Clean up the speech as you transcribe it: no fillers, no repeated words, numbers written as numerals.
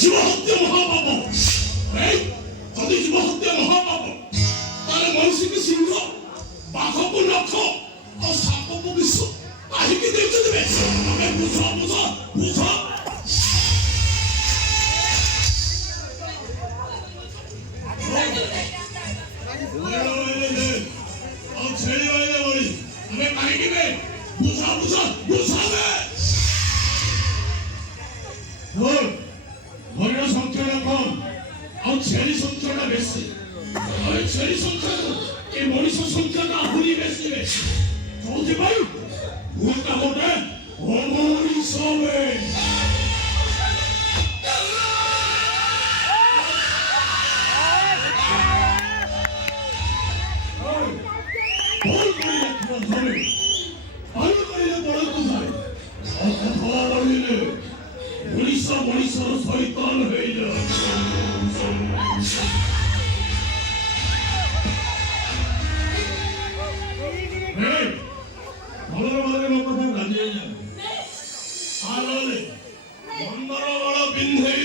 জীব হত্যা মহাপাপ। এই যদি জীব হত্যা মহাপাপ তাহলে মনুষ্যকে সিংহ বাঘକୁ ନଖ ଆଉ ସାପକୁ ବିଷ କାହିଁକି ଦେଇଛନ୍ତି? ଆମେ ବୁଝ ବୁଝ ବୁଝ। ଆଉ ଛେଳି ରହିଲେ ବଳି ଆମେ କାହିଁକି ବେ ବୁଝ ବୁଝ ବୁଝ। ହରିଣ ସଂଖ୍ୟାଟା କମ୍ ଆଉ ଛେଳି ସଂଖ୍ୟାଟା ବେଶୀ। ଛେଳି ସଂଖ୍ୟାରୁ ଏ ମଣିଷ ସଂଖ୍ୟାଟା ଆହୁରି ବେଶୀ ବେଶୀ। ଯୋଉଥିପାଇଁ ଭୂତ ଗୋଟେ ଅମଣିଷ ବେ। ମଣିଷ ମଣିଷର ଶୈତାନ ହେଇଯାଏ। ଭଲରେ ଭଲରେ ମୋ କଥା ରାଜି ହେଇଯାଏ। ମନ୍ଦର ବଳ ବିନ୍ଧେଇ